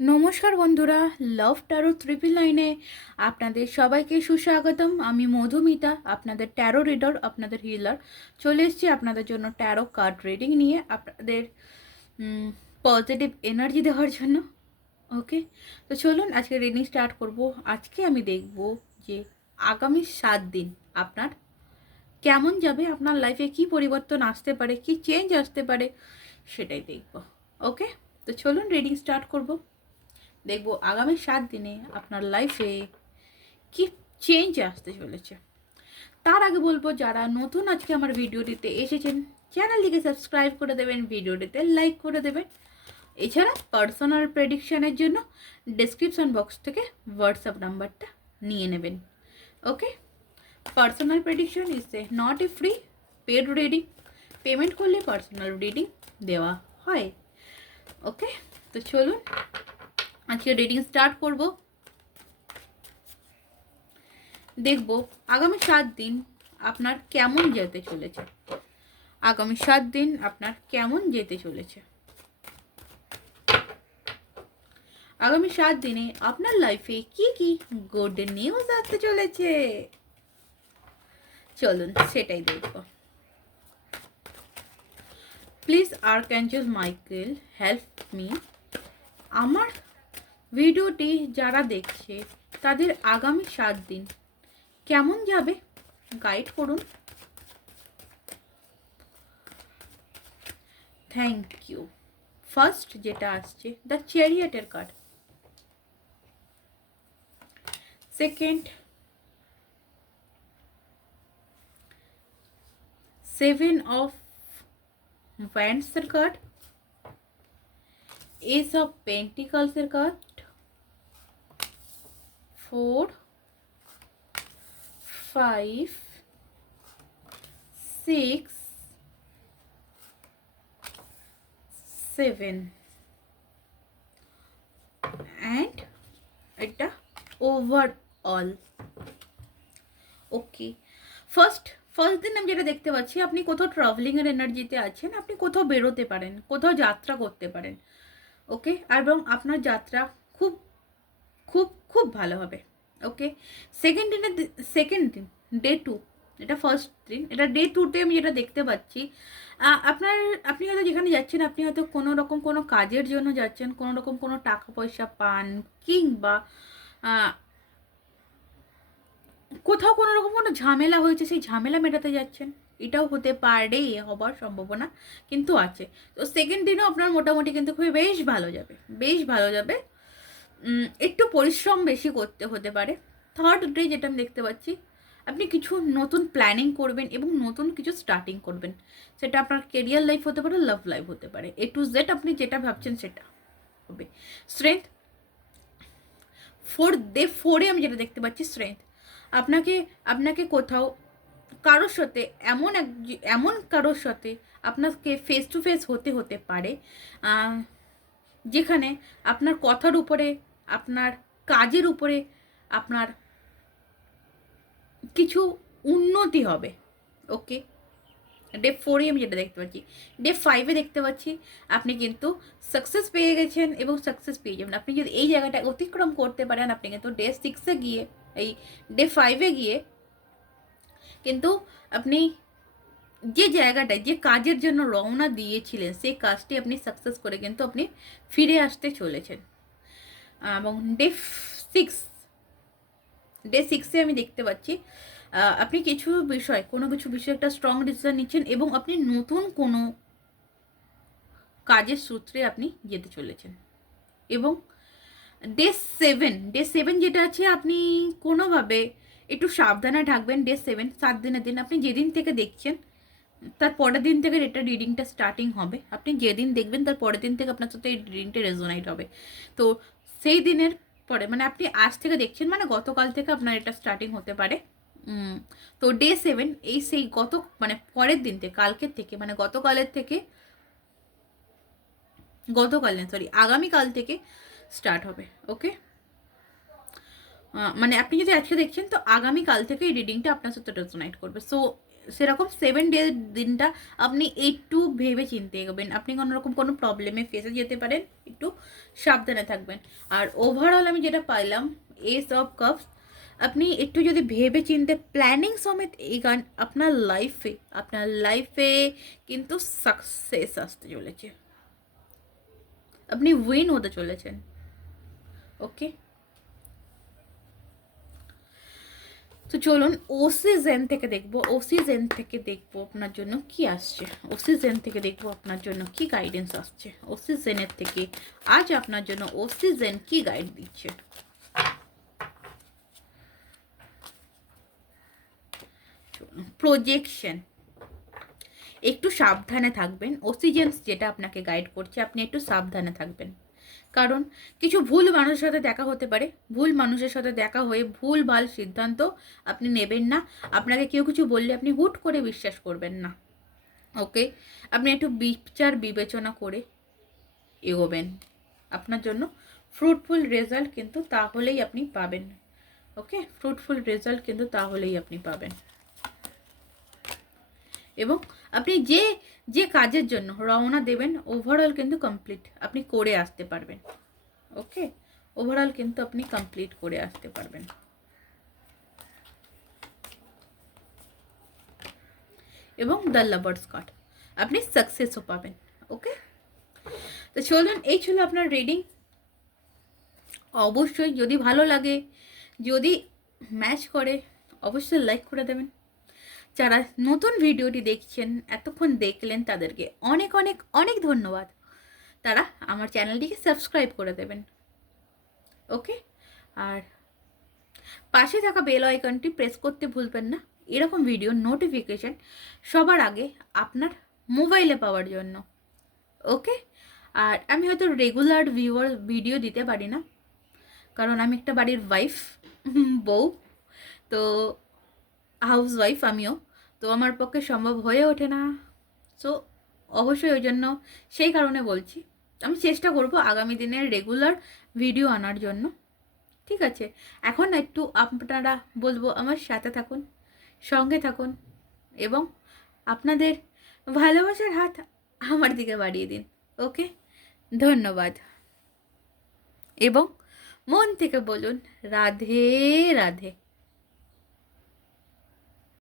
নমস্কার বন্ধুরা লাভ taro triple লাইনে আপনাদের সবাইকে সুস্বাগতম। আমি মধুমিতা, আপনাদের ট্যারো রিডার আপনাদের হিলার চলে এসেছি আপনাদের জন্য ট্যারো কার্ড রিডিং নিয়ে আপনাদের পজিটিভ এনার্জি দেওয়ার জন্য। ওকে তো চলুন আজকে রিডিং স্টার্ট করব। আজকে আমি দেখব যে আগামী সাত দিন আপনার কেমন যাবে, আপনার লাইফে কি পরিবর্তন আসতে পারে, কি চেঞ্জ আসতে পারে, সেটাই দেখব। ওকে তো চলুন রিডিং স্টার্ট করব। দেখব আগামী সাত দিনে আপনার লাইফে কি চেঞ্জ আসতে চলেছে। তার আগে বলব, যারা নতুন আজকে আমার ভিডিওটিতে এসেছেন চ্যানেলটিকে সাবস্ক্রাইব করে দেবেন, ভিডিওটিতে লাইক করে দেবেন। এছাড়া পার্সোনাল প্রেডিকশানের জন্য ডিসক্রিপশন বক্স থেকে হোয়াটসঅ্যাপ নাম্বারটা নিয়ে নেবেন। Okay personal prediction is a not a free paid reading payment করলে পার্সোনাল রিডিং দেওয়া হয়। ওকে তো চলুন আজকে রিডিং স্টার্ট করব। দেখব আগামী সাত দিন আপনার কেমন যেতে চলেছে। আগামী সাত দিন আপনার কেমন যেতে চলেছে। আগামী সাত দিনে আপনার লাইফে কি কি গুড নিউজ আসতে চলেছে। চলুন সেটাই দেখব। প্লিজ আর আর্ক্যাঞ্জেল মাইকেল হেল্প মি আমার ভিডিওটি যারা দেখছে, তাদের আগামী সাত দিন কেমন যাবে? গাইড করুন। থ্যাংক ইউ ফার্স্ট যেটা আসছে দ্য চ্যারিয়েটের কার্ড সেকেন্ড সেভেন অফ ভ্যান্ডসের card ace of পেন্টিকালসের card four, five, six, seven. And এটা ওভারঅল ওকে ফার্স্ট ফার্স্ট দিন আমি যেটা দেখতে পাচ্ছি, আপনি কোথাও ট্রাভেলিংয়ের এনার্জিতে আছেন, আপনি কোথাও বেরোতে পারেন, কোথাও যাত্রা করতে পারেন। ওকে এবং আপনার যাত্রা খুব খুব খুব ভালো হবে ওকে সেকেন্ড দিনে সেকেন্ড দিন ডে টু এটা ফার্স্ট দিন, এটা ডে টুতে আমি যেটা দেখতে পাচ্ছি আপনার, আপনি হয়তো যেখানে যাচ্ছেন, আপনি হয়তো কোনো রকম কোনো কাজের জন্য যাচ্ছেন, কোনো রকম কোনো টাকা পয়সা পান, কিংবা কোথাও কোনো রকম কোনো ঝামেলা হয়েছে, সেই ঝামেলা মেটাতে যাচ্ছেন, এটাও হতে পারে হবার সম্ভাবনা কিন্তু আছে। তো সেকেন্ড দিনও আপনার মোটামুটি কিন্তু খুবই বেশ ভালো যাবে, বেশ ভালো যাবে একটু পরিশ্রম বেশি করতে হতে পারে। থার্ড ডে যেটা আমি দেখতে পাচ্ছি, আপনি কিছু নতুন প্ল্যানিং করবেন এবং নতুন কিছু স্টার্টিং করবেন। সেটা আপনার কেরিয়ার লাইফ হতে পারে লাভ লাইফ হতে পারে। এ টু জেড আপনি যেটা ভাবছেন সেটা হবে। স্ট্রেংথ ফোর ডে ফোরে আমি যেটা দেখতে পাচ্ছি স্ট্রেংথ আপনাকে আপনাকে কোথাও কারোর সাথে এমন এক, এমন কারোর সাথে আপনাকে ফেস টু ফেস হতে হতে পারে যেখানে আপনার কথার উপরে আপনার কাজের উপরে আপনার কিছু উন্নতি হবে ওকে ডে ফোরে আমি যেটা দেখতে পাচ্ছি ডে ফাইভে দেখতে পাচ্ছি আপনি কিন্তু সাকসেস পেয়ে গেছেন এবং সাকসেস পেয়ে যাবেন। আপনি যদি এই জায়গাটা অতিক্রম করতে পারেন, আপনি কিন্তু ডে সিক্সে গিয়ে, এই ডে ফাইভে গিয়ে কিন্তু আপনি যে জায়গাটায়, যে কাজের জন্য রওনা দিয়েছিলেন, সেই কাজটি আপনি সাকসেস করে কিন্তু আপনি ফিরে আসতে চলেছেন। এবং ডে সিক্স ডে সিক্সে আমি দেখতে পাচ্ছি আপনি কিছু বিষয়, কোনো কিছু বিষয়ে একটা স্ট্রং ডিসিশন নিচ্ছেন এবং আপনি নতুন কোনো কাজের সূত্রে আপনি যেতে চলেছেন। এবং ডে সেভেন ডে সেভেন যেটা আছে, আপনি কোনোভাবে একটু সাবধানে থাকবেন। ডে সেভেন সাত দিনের দিন আপনি যেদিন থেকে দেখছেন, তার পরের দিন থেকে এটা রিডিংটা স্টার্টিং হবে। আপনি যেদিন দেখবেন, তার পরের দিন থেকে আপনার সাথে এই রিডিংটা রেজোনাইট হবে। তো সেই দিনের পরে মানে আপনি আজ থেকে দেখছেন মানে গতকাল থেকে আপনার এটা স্টার্টিং হতে পারে। তো ডে সেভেন এই সেই গত মানে পরের দিন থেকে, কালকের থেকে মানে গতকালের থেকে, গতকাল না সরি আগামীকাল থেকে স্টার্ট হবে ওকে মানে আপনি যদি আজকে দেখছেন, তো আগামীকাল থেকে এই রিডিংটা আপনার সাথে রেজোনাইট করবে। সো সেরকম সেভেন ডে দিনটা আপনি একটু ভেবে চিনতে এগোবেন আপনি কোনো রকম কোনো প্রবলেমে ফেসে যেতে পারেন, একটু সাবধানে থাকবেন। আর ওভারঅল আমি যেটা পাইলাম এস অফ কাপস আপনি একটু যদি ভেবে চিনতে প্ল্যানিং সমেত এই গান আপনার লাইফে আপনার লাইফে কিন্তু সাকসেস আসতে চলেছে। আপনি উইন হতে চলেছেন। ওকে তো চলুন ওসি জেন থেকে দেখব ওসি জেন থেকে দেখব আপনার জন্য কি আসছে। ওসি জেন থেকে দেখব আপনার জন্য কি গাইডেন্স আসছে। ওসি জেনের থেকে আজ আপনার জন্য ওসি জেন কি গাইড দিচ্ছে। প্রজেকশন একটু সাবধানে থাকবেন অক্সিজেন্স যেটা আপনাকে গাইড করছে, আপনি একটু সাবধানে থাকবেন। কারণ কিছু ভুল মানুষের সাথে দেখা হতে পারে, ভুল মানুষের সাথে দেখা হয়ে ভুল ভালো সিদ্ধান্ত আপনি নেবেন না। আপনাকে কেউ কিছু বললে আপনি হুট করে বিশ্বাস করবেন না। ওকে? আপনি একটু বিচার বিবেচনা করে এগোবেন। আপনার জন্য ফ্রুটফুল রেজাল্ট কিন্তু তাহলেই আপনি পাবেন। ওকে? ফ্রুটফুল রেজাল্ট কিন্তু তাহলেই আপনি পাবেন। এবং আপনি যে যে কাজের জন্য রওনা দেবেন ওভারঅল কিন্তু কমপ্লিট আপনি করে আসতে পারবেন। ওকে ওভারঅল কিন্তু আপনি কমপ্লিট করে আসতে পারবেন। এবং দ্য লাভার্স কার্ড আপনি সাকসেসও পাবেন। ওকে তো চলুন, এই ছিল আপনার রিডিং অবশ্যই যদি ভালো লাগে, যদি ম্যাচ করে, অবশ্যই লাইক করে দেবেন। যারা নতুন ভিডিওটি দেখছেন, এতক্ষণ দেখলেন, তাদেরকে অনেক অনেক অনেক ধন্যবাদ। তারা আমার চ্যানেলটিকে সাবস্ক্রাইব করে দেবেন। ওকে? আর পাশে থাকা বেল আইকনটি প্রেস করতে ভুলবেন না। এরকম ভিডিও নোটিফিকেশান সবার আগে আপনার মোবাইলে পাওয়ার জন্য। ওকে? আর আমি হয়তো রেগুলার ভিউয়ার ভিডিও দিতে পারি না। কারণ আমি একটা বাড়ির ওয়াইফ, বউ। তো হাউস ওয়াইফ আমিও, তো আমার পক্ষে সম্ভব হয়ে ওঠে না। সো অবশ্যই ওই জন্য সেই কারণে বলছি, আমি চেষ্টা করব আগামী দিনের রেগুলার ভিডিও আনার জন্য। ঠিক আছে, এখন একটু আপনারা বলব আমার সাথে থাকুন, সঙ্গে থাকুন, এবং আপনাদের ভালোবাসার হাত আমার দিকে বাড়িয়ে দিন ওকে ধন্যবাদ। এবং মন থেকে বলুন, রাধে রাধে।